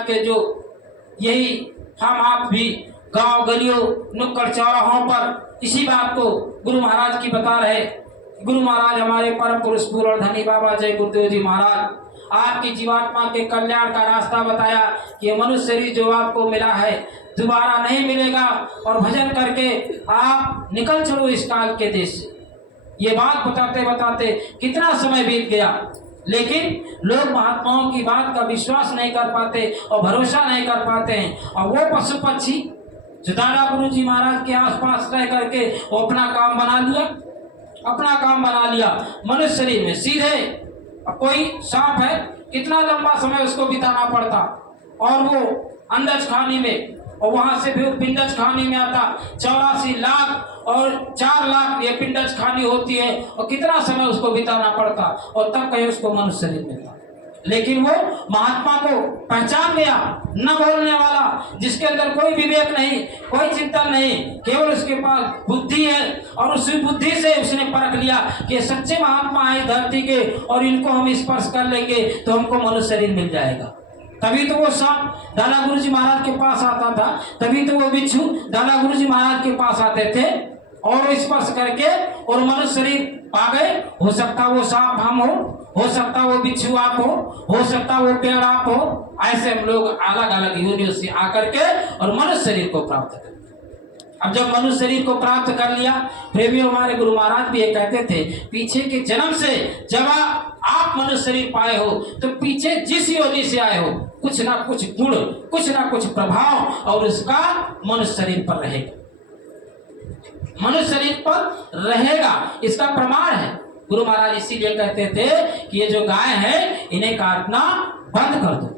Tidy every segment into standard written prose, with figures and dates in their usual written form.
के जो यही हम आप भी गांव गलियों नुक्कड़ चौराहों पर इसी बात को गुरु महाराज की बता रहे। गुरु महाराज हमारे परम पुरुष पूर्ण धनी बाबा जय गुरुदेव जी महाराज आपकी जीवात्मा के कल्याण का रास्ता बताया कि ये मनुष्य शरीर जो आपको मिला है दोबारा नहीं मिलेगा और भजन करके आप निकल चलो इस काल के देश से। ये बात बताते बताते कितना समय बीत गया, लेकिन लोग महात्माओं की बात का विश्वास नहीं कर पाते और भरोसा नहीं कर पाते हैं। और वो पशु पक्षी जो दादा गुरु जी महाराज के आसपास रह करके वो अपना काम बना लिया मनुष्य शरीर में सीधे। कोई सांप है कितना लंबा समय उसको बिताना पड़ता और वो अंडज खानी में और वहां से फिर पिंडज खानी में आता। 84 लाख और 4 लाख ये पिंडज खानी होती है और कितना समय उसको बिताना पड़ता और तब कहीं उसको मनुष्य शरीर मिलता। लेकिन वो महात्मा को पहचान गया, न बोलने वाला, जिसके अंदर कोई विवेक नहीं, कोई चिंतन नहीं, केवल उसके पास बुद्धि है और उस बुद्धि से उसने परख लिया कि सच्चे महात्मा है धरती के और इनको हम स्पर्श कर लेंगे तो हमको मनुष्य शरीर मिल जाएगा। तभी तो वो सांप दादा गुरु जी महाराज के पास आता था, तभी तो वो बिच्छू दादा गुरु जी महाराज के पास आते थे और स्पर्श करके और मनुष्य शरीर पा गए। हो सकता वो सांप हम हो सकता वो बिच्छू आप हो सकता वो पेड़ आप हो। ऐसे हम लोग अलग अलग योनियों से आकर के और मनुष्य शरीर को प्राप्त कर। अब जब मनुष्य शरीर को प्राप्त कर लिया, प्रेमियों हमारे गुरु महाराज भी ये कहते थे पीछे के जन्म से जब आप मनुष्य शरीर पाए हो तो पीछे जिस योनि से आए हो कुछ ना कुछ गुण, कुछ ना कुछ प्रभाव और उसका मनुष्य शरीर पर रहेगा, मनुष्य शरीर पर रहेगा। इसका प्रमाण है। गुरु महाराज इसीलिए कहते थे कि ये जो गाय है इन्हें काटना बंद कर दो।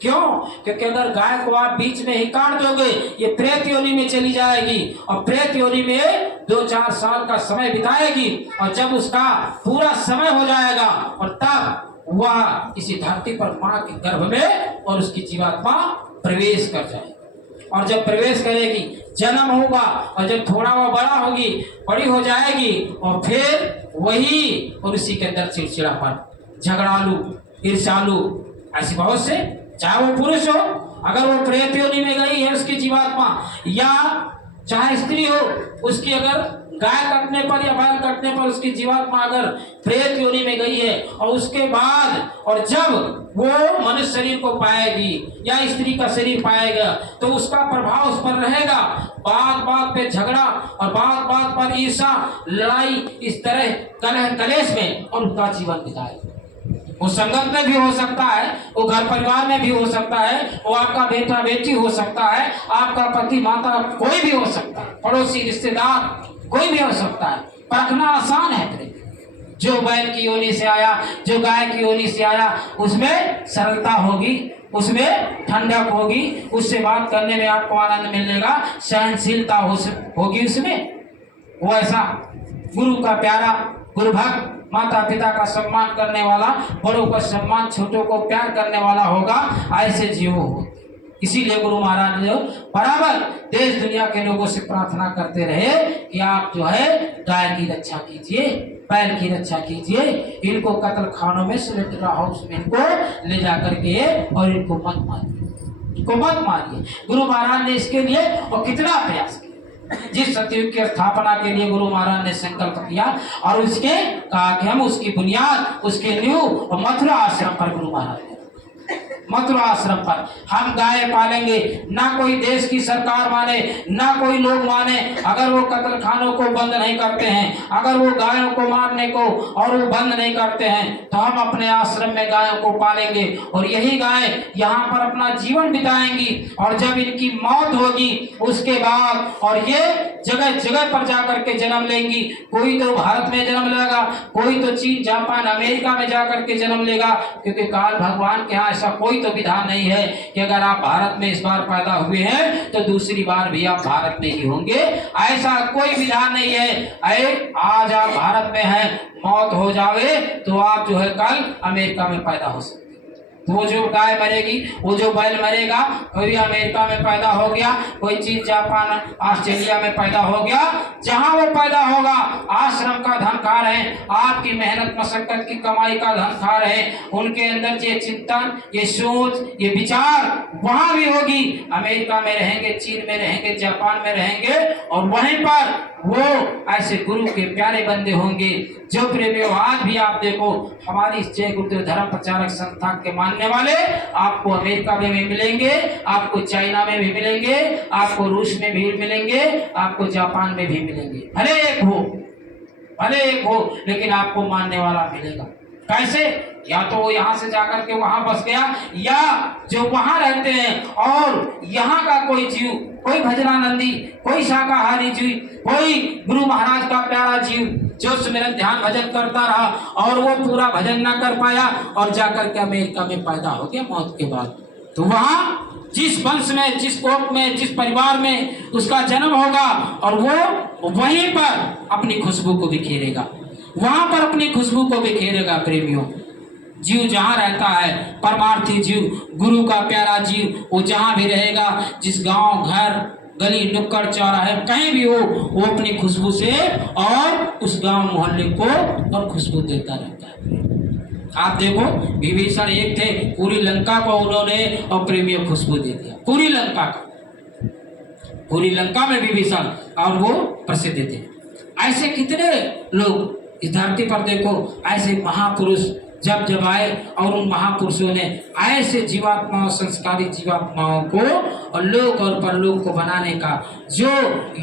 क्यों? क्योंकि अगर गाय को आप बीच में ही काट दोगे ये प्रेत योनि में चली जाएगी और प्रेत योनि में 2-4 साल का समय बिताएगी और जब उसका पूरा समय हो जाएगा और तब वह इसी धरती पर मां के गर्भ में और उसकी जीवात्मा प्रवेश कर जाएगी। और जब प्रवेश करेगी जन्म होगा और जब थोड़ा वह बड़ी हो जाएगी और फिर वही और उसी के अंदर चिड़चिड़ापन, झगड़ालू, ईर्ष्यालु, ऐसी बहुत से, चाहे वो पुरुष हो, अगर वो प्रेत योनि में गई है उसकी जीवात्मा, या चाहे स्त्री हो उसकी अगर गाय कटने पर या बैल कटने पर उसकी जीवात्मा अगर प्रेत योनि में गई है और उसके बाद और जब वो मनुष्य शरीर को पाएगी या स्त्री का शरीर पाएगा तो उसका प्रभाव उस पर रहेगा। बात बात पे झगड़ा और बात बात पर ईर्ष्या, लड़ाई, इस तरह कलह कलेश में और उसका जीवन बिताएगा। वो संगत में भी हो सकता है, वो घर परिवार में भी हो सकता है, वो आपका बेटा बेटी हो सकता है, आपका पति माता कोई भी हो सकता है, पड़ोसी रिश्तेदार कोई भी हो सकता है। परखना आसान है। जो बैल की योनि से आया, जो गाय की योनि से आया उसमें सरलता होगी, उसमें ठंडक होगी, उससे बात करने में आपको आनंद मिलेगा, सहनशीलता होगी उसमें। वो ऐसा गुरु का प्यारा, गुरु भक्त, माता पिता का सम्मान करने वाला, बड़ों का सम्मान, छोटों को प्यार करने वाला होगा, ऐसे जीव हो। इसीलिए गुरु महाराज ने बराबर देश दुनिया के लोगों से प्रार्थना करते रहे कि आप जो है गाय की रक्षा कीजिए, बैल की रक्षा कीजिए, इनको कत्ल खानों में, स्लेटर हाउस में इनको ले जाकर के और इनको मत मारिए। गुरु महाराज ने इसके लिए और कितना प्रयास किया। जिस सतयुग की स्थापना के लिए गुरु महाराज ने संकल्प किया और उसके कहा कि हम उसकी बुनियाद, उसके नींव और मथुरा आश्रम पर गुरु महाराज मथुरा आश्रम पर हम गाय पालेंगे। ना कोई देश की सरकार माने, ना कोई लोग माने, अगर वो कत्ल खानों को बंद नहीं करते हैं, अगर वो गायों को मारने को और वो बंद नहीं करते हैं तो हम अपने आश्रम में गायों को पालेंगे और यही गाय यहाँ पर अपना जीवन बिताएंगी और जब इनकी मौत होगी उसके बाद और ये जगह जगह पर जाकर के जन्म लेंगी। कोई तो भारत में जन्म लेगा, कोई तो चीन, जापान, अमेरिका में जाकर के जन्म लेगा, क्योंकि काल भगवान के यहाँ ऐसा कोई तो विधान नहीं है कि अगर आप भारत में इस बार पैदा हुए हैं तो दूसरी बार भी आप भारत में ही होंगे। ऐसा कोई विधान नहीं है। आज आप भारत में हैं, मौत हो जावे तो आप जो है कल अमेरिका में पैदा हो सकते हैं। तो वो जो गाय मरेगी, वो जो बैल मरेगा, कोई अमेरिका में पैदा हो गया, कोई चीन, जापान, ऑस्ट्रेलिया में पैदा हो गया, जहां वो पैदा होगा आश्रम का धन खा रहे हैं, आपकी मेहनत मशक्कत की कमाई का धन खा रहे हैं। उनके अंदर ये चिंतन, ये सोच, ये विचार वहां भी होगी। अमेरिका में रहेंगे, चीन में रहेंगे, जापान में रहेंगे, और वहीं पर वो ऐसे गुरु के प्यारे बंदे होंगे। जो प्रेमियों, आज भी आप देखो हमारी इस जय गुरुदेव धर्म प्रचारक संस्था के मानने वाले आपको अमेरिका में भी मिलेंगे, आपको चाइना में भी मिलेंगे, आपको रूस में भी मिलेंगे, आपको जापान में भी मिलेंगे। भले एक हो लेकिन आपको मानने वाला मिलेगा। कैसे? या तो वो यहाँ से जाकर के वहां बस गया, या जो वहां रहते हैं और यहाँ का कोई जीव, कोई भजनानंदी, कोई शाकाहारी जीव, कोई गुरु महाराज का प्यारा जीव जो सुमिरन ध्यान भजन करता रहा और वो पूरा भजन ना कर पाया और जाकर के अमेरिका में पैदा हो गया मौत के बाद, तो वहां जिस वंश में, जिस कोख में, जिस परिवार में उसका जन्म होगा और वो वहीं पर अपनी खुशबू को बिखेरेगा, वहां पर अपनी खुशबू को बिखेरेगा। प्रेमियों, जीव जहाँ रहता है, परमार्थी जीव, गुरु का प्यारा जीव, वो जहाँ भी रहेगा, जिस गांव, घर, गली, नुक्कड़, चौराहे, कहीं भी हो, वो अपनी खुशबू से और उस गांव मोहल्ले को और खुशबू देता रहता है। आप देखो, विभीषण एक थे, पूरी लंका को उन्होंने और प्रेमियों खुशबू दे दिया, पूरी लंका का, पूरी लंका में विभीषण, और वो प्रसिद्ध थे। ऐसे कितने लोग इस धरती पर देखो, ऐसे महापुरुष जब जब आए और उन महापुरुषों ने ऐसे जीवात्माओं, संस्कारी जीवात्माओं को और लोक और परलोक को बनाने का जो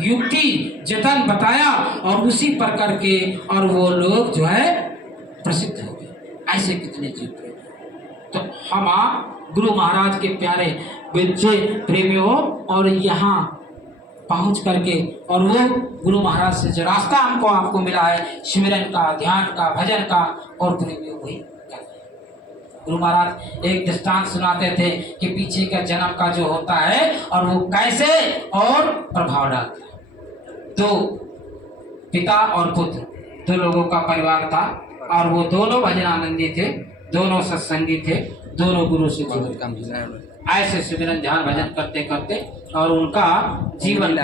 युक्ति जतन बताया और उसी पर करके और वो लोग जो है प्रसिद्ध हो गए। ऐसे कितने जीव प्रेमी। तो हम आप गुरु महाराज के प्यारे बच्चे प्रेमियों, और यहाँ पहुंच करके और वो गुरु महाराज से जो रास्ता हमको आपको मिला है सिमरन का, ध्यान का, भजन का, और प्रेमियों वही गुरु महाराज एक दृष्टांत सुनाते थे कि पीछे का जन्म का जो होता है और वो कैसे और प्रभाव डालता है। तो पिता और पुत्र दो लोगों का परिवार था और वो दोनों भजनानंदी थे, दोनों सत्संगी थे, दोनों गुरु से जुड़े, ऐसे सिमरन ध्यान भजन करते करते और उनका जीवन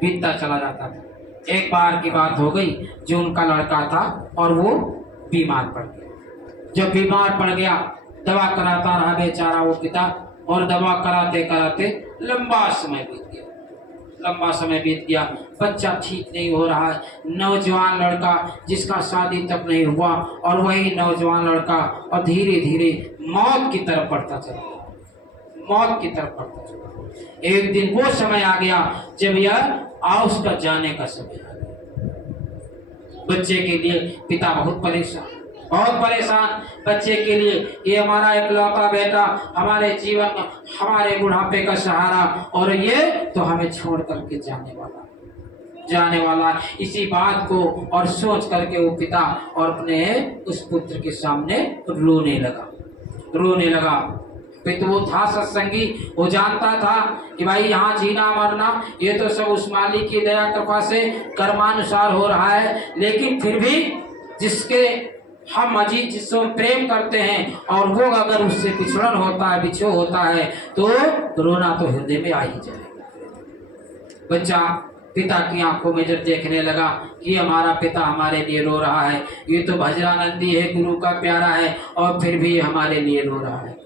बीतता चला जाता था। एक बार की बात हो गई, जो उनका लड़का था और वो बीमार पड़ गया। जब बीमार पड़ गया, दवा कराता रहा बेचारा वो पिता, और दवा कराते कराते लंबा समय बीत गया। बच्चा ठीक नहीं हो रहा है, नौजवान लड़का जिसका शादी तक नहीं हुआ, और वही नौजवान लड़का और धीरे धीरे मौत की तरफ बढ़ता चला। एक दिन वो समय आ गया जब यह उसका जाने का समय आ गया। बच्चे के लिए पिता बहुत परेशान, बच्चे के लिए, ये हमारा इकलौता बेटा, हमारे जीवन, हमारे बुढ़ापे का सहारा, और ये तो हमें छोड़ करके जाने वाला। इसी बात को और सोच करके वो पिता और अपने उस पुत्र के सामने रोने लगा। फिर तो वो था सत्संगी, वो जानता था कि भाई यहाँ जीना मरना ये तो सब उस मालिक की दया कृपा से कर्मानुसार हो रहा है, लेकिन फिर भी जिसके हम अजीत, जिससे हम प्रेम करते हैं और वो अगर उससे बिछड़न होता है, बिछो होता है, तो रोना तो हृदय में आ ही जाएगा। बच्चा पिता की आंखों में जब देखने लगा कि हमारा पिता हमारे लिए रो रहा है, ये तो भजनानंदी है, गुरु का प्यारा है, और फिर भी हमारे लिए रो रहा है,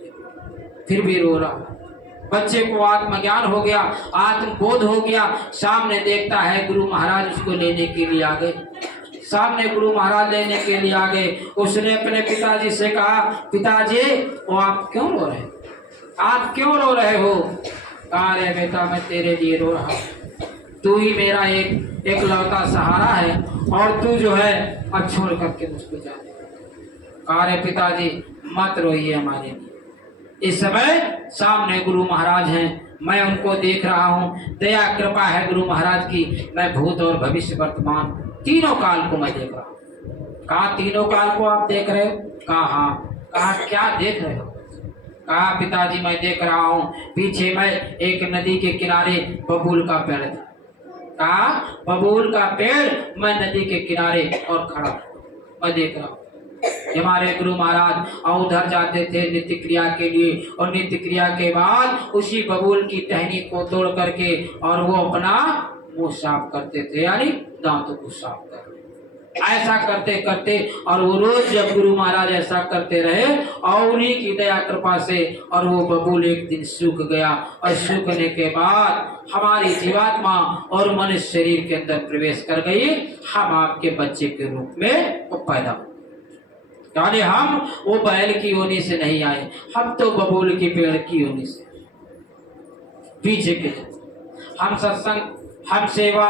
बच्चे को आत्मज्ञान हो गया, आत्मबोध हो गया। सामने देखता है गुरु महाराज उसको लेने के लिए आ गए, उसने अपने पिताजी से कहा, पिताजी वो आप क्यों रो रहे हो? अरे बेटा मैं तेरे लिए रो रहा हूँ, तू ही मेरा एक लौता सहारा है, और तू जो है अब छोड़ करके मुझको जाने। अरे पिताजी मत रोइए हमारे लिए, इस समय सामने गुरु महाराज हैं, मैं उनको देख रहा हूँ, दया कृपा है गुरु महाराज की, मैं भूत और भविष्य वर्तमान तीनों काल को मैं देख रहा हूँ। कहा तीनों काल को आप देख रहे हो? कहा हाँ। कहा क्या देख रहे हो? कहा पिताजी मैं देख रहा हूँ, पीछे मैं एक नदी के किनारे बबूल का पेड़ था। कहा बबूल का पेड़, मैं नदी के किनारे और खड़ा मैं देख रहा हूँ। हमारे गुरु महाराज और उधर जाते थे नित्य क्रिया के लिए, और नित्य क्रिया के बाद उसी बबूल की टहनी को तोड़ करके और वो अपना मुंह साफ करते थे, यानी दांतों को साफ करते। ऐसा करते करते और वो रोज जब गुरु महाराज ऐसा करते रहे और उन्हीं की दया कृपा से और वो बबूल एक दिन सूख गया, और सूखने के बाद हमारी जीवात्मा और मनुष्य शरीर के अंदर प्रवेश कर गई। हम आपके बच्चे के रूप में वो पैदा हुए, यानी हम वो बैल की योनि से नहीं आए, हम तो बबूल की पेड़ की योनि से पीछे के। हम सत्संग, हम सेवा,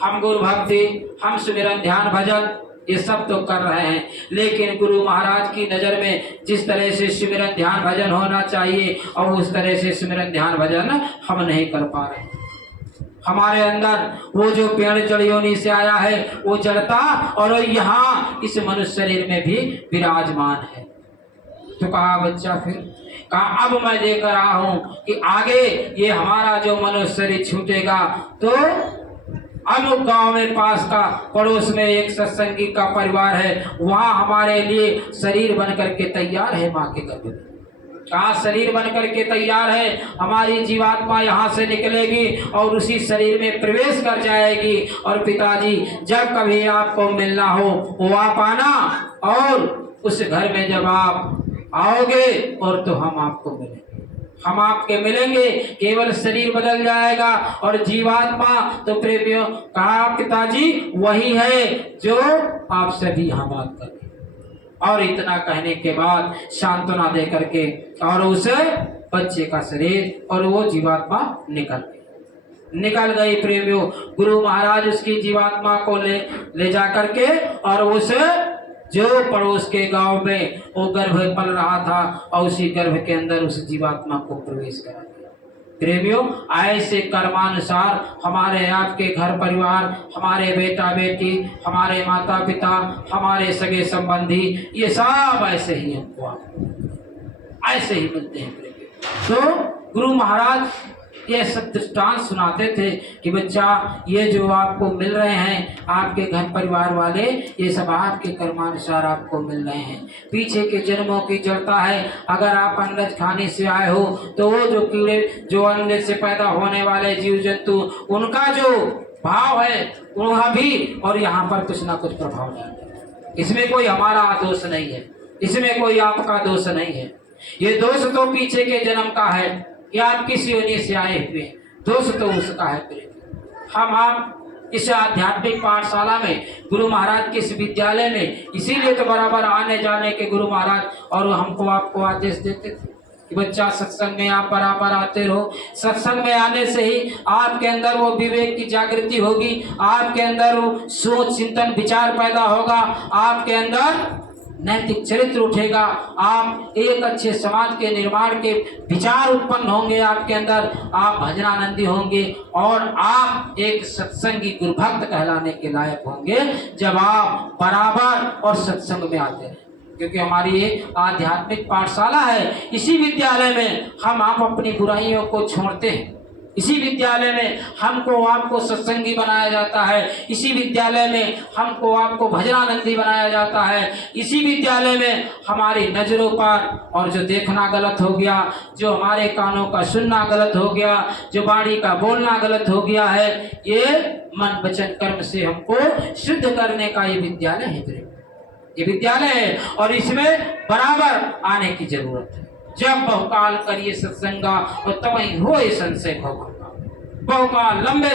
हम गुरु भक्ति, हम सुमिरन ध्यान भजन ये सब तो कर रहे हैं, लेकिन गुरु महाराज की नजर में जिस तरह से सुमिरन ध्यान भजन होना चाहिए और उस तरह से सुमिरन ध्यान भजन हम नहीं कर पा रहे। हमारे अंदर वो जो पेड़ जड़ योनि से आया है वो जड़ता और यहाँ इस मनुष्य शरीर में भी विराजमान है। तो कहा बच्चा, फिर कहा अब मैं लेकर आया हूं कि आगे ये हमारा जो मनुष्य शरीर छूटेगा तो अब गांव में पास का पड़ोस में एक सत्संगी का परिवार है, वहां हमारे लिए शरीर बन करके तैयार है। माँ के गर्भ में कहा शरीर बनकर के तैयार है, हमारी जीवात्मा यहाँ से निकलेगी और उसी शरीर में प्रवेश कर जाएगी। और पिताजी जब कभी आपको मिलना हो वो आप आना, और उस घर में जब आप आओगे और तो हम आपको मिलेंगे, हम आपके मिलेंगे, केवल शरीर बदल जाएगा और जीवात्मा तो प्रेमियों कहा पिताजी वही है जो आपसे भी यहाँ बात कर। और इतना कहने के बाद सांत्वना दे करके और उस बच्चे का शरीर और वो जीवात्मा निकल गई। प्रेमियों गुरु महाराज उसकी जीवात्मा को ले जा करके और उस जो पड़ोस के गांव में वो गर्भ पल रहा था और उसी गर्भ के अंदर उस जीवात्मा को प्रवेश करा दिया। प्रेमियों ऐसे कर्मानुसार हमारे आपके घर परिवार, हमारे बेटा बेटी, हमारे माता पिता, हमारे सगे संबंधी, ये सब ऐसे ही हमको ऐसे ही मिलते हैं। प्रेमियों तो गुरु महाराज ये सब दृष्टांत सुनाते थे कि बच्चा ये जो आपको मिल रहे हैं आपके घर परिवार वाले, ये सब आपके कर्मानुसार आपको मिल रहे हैं। पीछे के जन्मों की जड़ता है। अगर आप अंडज खाने से आए हो तो वो जो कीड़े जो अंडे से पैदा होने वाले जीव जंतु उनका जो भाव है वह भी और यहाँ पर कुछ ना कुछ प्रभाव डालता है। इसमें कोई हमारा दोष नहीं है, इसमें कोई आपका दोष नहीं है। ये दोष तो पीछे के जन्म का है कि आप किस योनि से आए हुए, दोष तो उसका है। हम आप इस आध्यात्मिक पाठशाला में गुरु महाराज के इस विद्यालय में इसीलिए तो बराबर आने जाने के गुरु महाराज और हमको आपको आदेश देते थे कि बच्चा सत्संग में आप बराबर आते रहो। सत्संग में आने से ही आपके अंदर वो विवेक की जागृति होगी, आपके अंदर वो सोच चिंतन विचार पैदा होगा, आपके अंदर नैतिक चरित्र उठेगा, आप एक अच्छे समाज के निर्माण के विचार उत्पन्न होंगे आपके अंदर, आप भजनानंदी होंगे और आप एक सत्संगी गुरु भक्त कहलाने के लायक होंगे जब आप बराबर और सत्संग में आते हैं। क्योंकि हमारी एक आध्यात्मिक पाठशाला है, इसी विद्यालय में हम आप अपनी बुराइयों को छोड़ते हैं, इसी विद्यालय में हमको आपको सत्संगी बनाया जाता है, इसी विद्यालय में हमको आपको भजनानंदी बनाया जाता है, इसी विद्यालय में हमारी नजरों पर और जो देखना गलत हो गया, जो हमारे कानों का सुनना गलत हो गया, जो वाणी का बोलना गलत हो गया है, ये मन वचन कर्म से हमको शुद्ध करने का ये विद्यालय है। ये विद्यालय है और इसमें बराबर आने की जरूरत है। जब बहुकाल करिए सत्संगा और तवहीं होए संशय भवभंगा। बहुकाल लंबे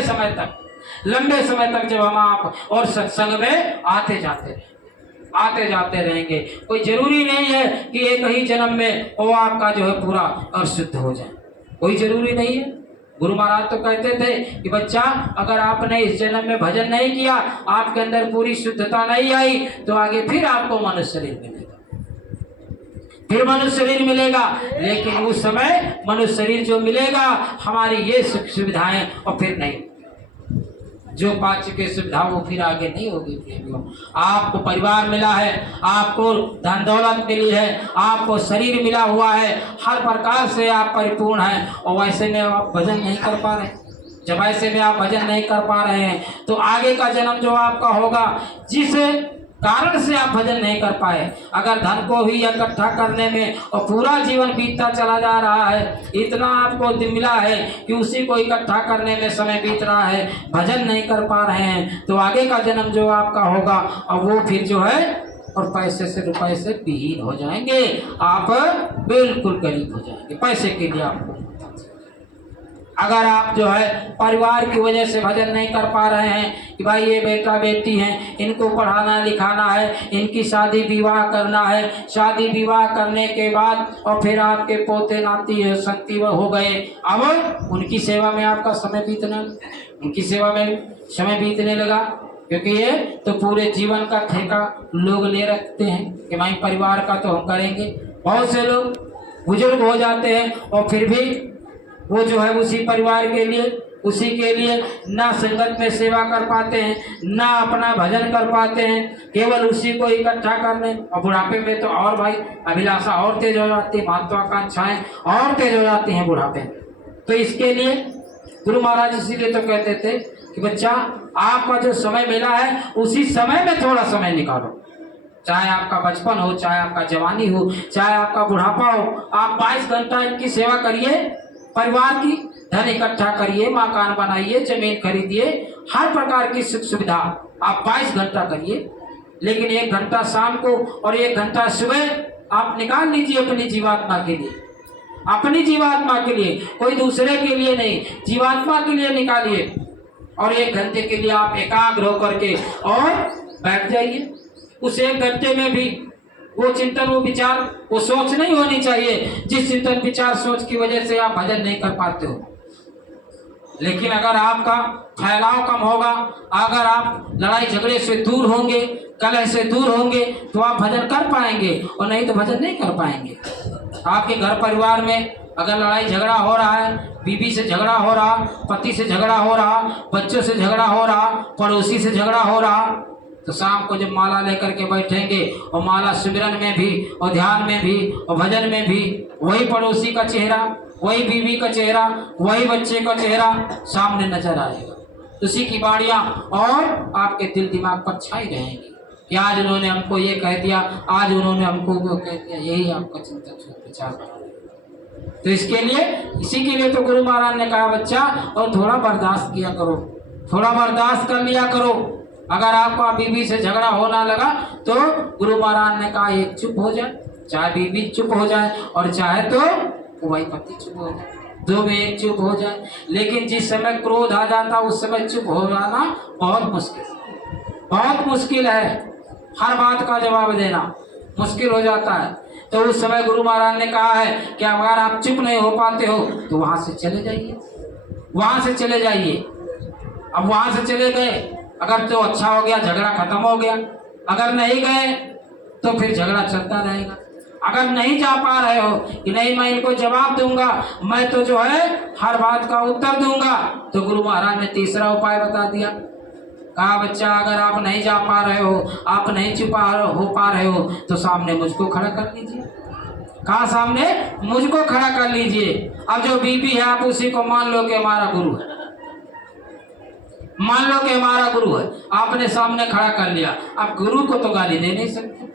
समय तक जब हम आप और सत्संग में आते जाते रहेंगे। कोई जरूरी नहीं है कि एक ही जन्म में वो आपका जो है पूरा और शुद्ध हो जाए, कोई जरूरी नहीं है। गुरु महाराज तो कहते थे कि बच्चा अगर आपने इस जन्म में भजन नहीं किया, आपके अंदर पूरी शुद्धता नहीं आई, तो आगे फिर आपको मनुष्य शरीर मिलेगा, फिर मनुष्य शरीर मिलेगा। लेकिन उस समय मनुष्य शरीर जो मिलेगा हमारी ये सुख सुविधाएं और फिर नहीं, जो पा चुके सुविधा वो फिर आगे नहीं होगी। प्रेमियों आपको परिवार मिला है, आपको धन दौलत मिली है, आपको शरीर मिला हुआ है, हर प्रकार से आप परिपूर्ण हैं और वैसे में आप भजन नहीं कर पा रहे। जब ऐसे में आप भजन नहीं कर पा रहे हैं तो आगे का जन्म जो आपका होगा, जिस कारण से आप भजन नहीं कर पाए। अगर धन को ही इकट्ठा करने में और पूरा जीवन बीतता चला जा रहा है, इतना आपको मिला है कि उसी को इकट्ठा करने में समय बीत रहा है, भजन नहीं कर पा रहे हैं, तो आगे का जन्म जो आपका होगा और वो फिर जो है और पैसे से रुपए से विहीन हो जाएंगे, आप बिल्कुल गरीब हो जाएंगे। पैसे के लिए आपको अगर आप जो है परिवार की वजह से भजन नहीं कर पा रहे हैं कि भाई ये बेटा बेटी हैं, इनको पढ़ाना लिखाना है, इनकी शादी विवाह करना है, शादी विवाह करने के बाद और फिर आपके पोते नाती संती हो गए, अब उनकी सेवा में आपका समय बीतने उनकी सेवा में समय बीतने लगा, क्योंकि ये तो पूरे जीवन का ठेका लोग ले रखते हैं कि भाई परिवार का तो हम करेंगे। बहुत से लोग बुजुर्ग हो जाते हैं और फिर भी वो जो है उसी परिवार के लिए उसी के लिए ना संगत में सेवा कर पाते हैं, ना अपना भजन कर पाते हैं, केवल उसी को इकट्ठा करने। और बुढ़ापे में तो और भाई अभिलाषा और तेज हो जाती है, महत्वाकांक्षाएं और तेज हो जाती हैं बुढ़ापे में। तो इसके लिए गुरु महाराज इसीलिए तो कहते थे कि बच्चा आपका जो समय मिला है उसी समय में थोड़ा समय निकालो, चाहे आपका बचपन हो, चाहे आपका जवानी हो, चाहे आपका बुढ़ापा हो, आप 22 घंटा इनकी सेवा करिए, परिवार की धन इकट्ठा करिए, मकान बनाइए, जमीन खरीदिए, हर प्रकार की सुख सुविधा आप 22 घंटा करिए, लेकिन 1 घंटा शाम को और 1 घंटा सुबह आप निकाल लीजिए अपनी जीवात्मा के लिए, अपनी जीवात्मा के लिए, कोई दूसरे के लिए नहीं, जीवात्मा के लिए निकालिए। और 1 घंटे के लिए आप एकाग्र होकर के और बैठ जाइए। उस 1 घंटे में भी वो चिंतन, वो विचार, वो सोच नहीं होनी चाहिए जिस चिंतन विचार सोच की वजह से आप भजन नहीं कर पाते हो। लेकिन अगर आपका फैलाव कम होगा, अगर आप लड़ाई झगड़े से दूर होंगे, कलह से दूर होंगे, तो आप भजन कर पाएंगे, और नहीं तो भजन नहीं कर पाएंगे। आपके घर परिवार में अगर लड़ाई झगड़ा हो रहा है, बीवी से झगड़ा हो रहा, पति से झगड़ा हो रहा, बच्चों से झगड़ा हो रहा, पड़ोसी से झगड़ा हो रहा, तो शाम को जब माला लेकर के बैठेंगे और माला सिमरन में भी और ध्यान में भी और भजन में भी वही पड़ोसी का चेहरा, वही बीवी का चेहरा, वही बच्चे का चेहरा सामने नजर आएगा। उसी की बाड़ियाँ और आपके दिल दिमाग पर छाई रहेंगी कि आज उन्होंने हमको ये कह दिया, आज उन्होंने हमको वो कह दिया, यही आपका चिंतन विचार बना। तो इसके लिए, इसी के लिए तो गुरु महाराज ने कहा बच्चा और थोड़ा बर्दाश्त किया करो, थोड़ा बर्दाश्त कर लिया करो। अगर आपका बीवी से झगड़ा होना लगा तो गुरु महाराज ने कहा एक चुप हो जाए, चाहे बीवी चुप हो जाए और चाहे तो वही पति चुप हो जाए, दो में एक चुप हो जाए। लेकिन जिस समय क्रोध आ जाता उस समय चुप हो जाना बहुत मुश्किल है। हर बात का जवाब देना मुश्किल हो जाता है। तो उस समय गुरु महाराज ने कहा है कि अगर आप चुप नहीं हो पाते हो तो वहां से चले जाइए, वहां से चले जाइए। अब वहां से चले गए, अगर तो अच्छा हो गया, झगड़ा खत्म हो गया, अगर नहीं गए तो फिर झगड़ा चलता रहेगा। अगर नहीं जा पा रहे हो कि नहीं मैं इनको जवाब दूंगा, मैं तो जो है हर बात का उत्तर दूंगा, तो गुरु महाराज ने तीसरा उपाय बता दिया। कहा बच्चा अगर आप नहीं जा पा रहे हो, आप नहीं चुप हो पा रहे हो, तो सामने मुझको खड़ा कर लीजिए। कहा सामने मुझको खड़ा कर लीजिए। अब जो बीबी है आप उसी को मान लो कि हमारा गुरु है, मान लो कि हमारा गुरु है, आपने सामने खड़ा कर लिया। अब गुरु को तो गाली दे नहीं सकते,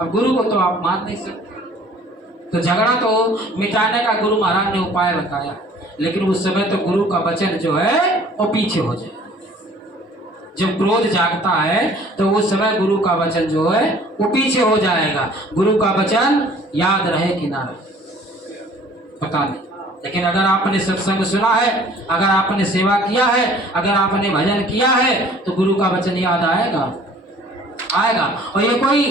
अब गुरु को तो आप मान नहीं सकते। तो झगड़ा तो मिटाने का गुरु महाराज ने उपाय बताया, लेकिन उस समय तो गुरु का वचन जो है वो पीछे हो जाए। जब क्रोध जागता है तो उस समय गुरु का वचन जो है वो पीछे हो जाएगा। गुरु का वचन याद रहे कि ना रहे पता नहीं, लेकिन अगर आपने सत्संग सुना है, अगर आपने सेवा किया है, अगर आपने भजन किया है, तो गुरु का वचन याद आएगा। और ये कोई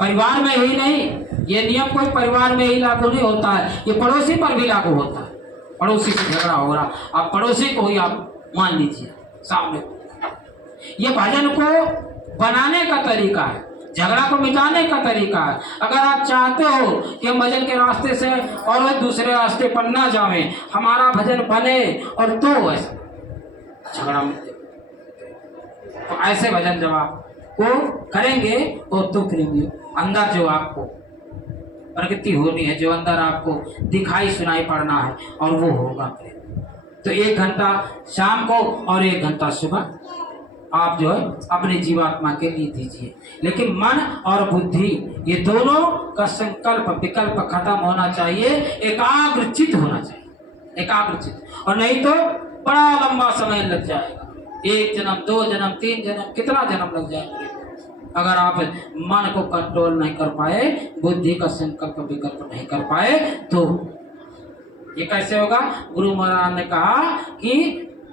परिवार में ही नहीं, ये नियम कोई परिवार में ही लागू नहीं होता है, ये पड़ोसी पर भी लागू होता है। पड़ोसी से झगड़ा हो रहा, आप पड़ोसी को ही आप मान लीजिए सामने। ये भजन को बनाने का तरीका है, झगड़ा को मिटाने का तरीका है। अगर आप चाहते हो कि हम भजन के रास्ते से और दूसरे रास्ते पर ना जावें, हमारा भजन बने और तो ऐसा झगड़ा मिटे, तो ऐसे भजन जब आप को करेंगे तो फिर अंदर जो आपको प्रकृति होनी है, जो अंदर आपको दिखाई सुनाई पड़ना है, और वो होगा। तो 1 घंटा शाम को और 1 घंटा सुबह आप जो है अपने जीवात्मा के लिए दीजिए। लेकिन मन और बुद्धि ये दोनों का संकल्प विकल्प खत्म होना चाहिए, एकाग्रचित होना चाहिए, एकाग्रचित। और नहीं तो बड़ा लंबा समय लग जाएगा, 1 जन्म 2 जन्म 3 जन्म, कितना जन्म लग जाएगा अगर आप मन को कंट्रोल नहीं कर पाए, बुद्धि का संकल्प विकल्प नहीं कर पाए तो ये कैसे होगा। गुरु महाराज ने कहा कि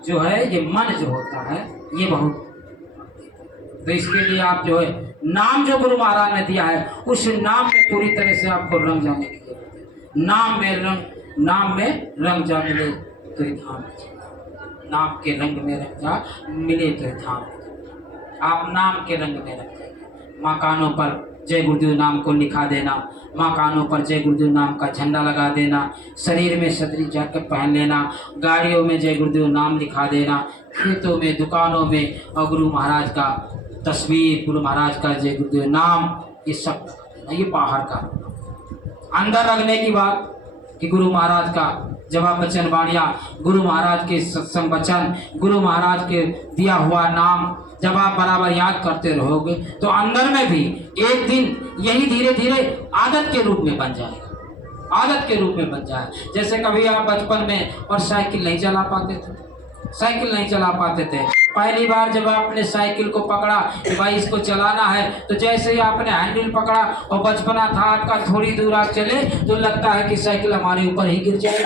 जो है ये मन जो होता है ये बहुत, तो इसके लिए आप जो है नाम जो गुरु महाराज ने दिया है उस नाम में पूरी तरह से आपको रंग जाने की जरूरत है। नाम में रंग जा मिले तो धाम, नाम के रंग में रंग जा मिले तो धाम। आप नाम के रंग में रंग जाइए। मकानों पर जय गुरुदेव नाम को लिखा देना, मकानों पर जय गुरुदेव नाम का झंडा लगा देना, शरीर में छतरी जैकेट पहन लेना, गाड़ियों में जय गुरुदेव नाम लिखा देना, खेतों में दुकानों में और गुरु महाराज का तस्वीर, गुरु महाराज का जय गुरुदेव नाम, ये सब ये बाहर का। अंदर रखने की बात कि गुरु महाराज का जवाब वचन वाणियाँ, गुरु महाराज के सत्संग वचन, गुरु महाराज के दिया हुआ नाम जब आप बराबर याद करते रहोगे तो अंदर में भी एक दिन यही धीरे धीरे आदत के रूप में बन जाएगा, आदत के रूप में बन जाए। जैसे कभी आप बचपन में और साइकिल नहीं चला पाते थे, साइकिल नहीं चला पाते थे, पहली बार जब आपने साइकिल को पकड़ा कि भाई इसको चलाना है, तो जैसे ही आपने हैंडल पकड़ा और बचपना था आपका, थोड़ी दूर आप चले तो लगता है कि साइकिल हमारे ऊपर ही गिर जाएगी।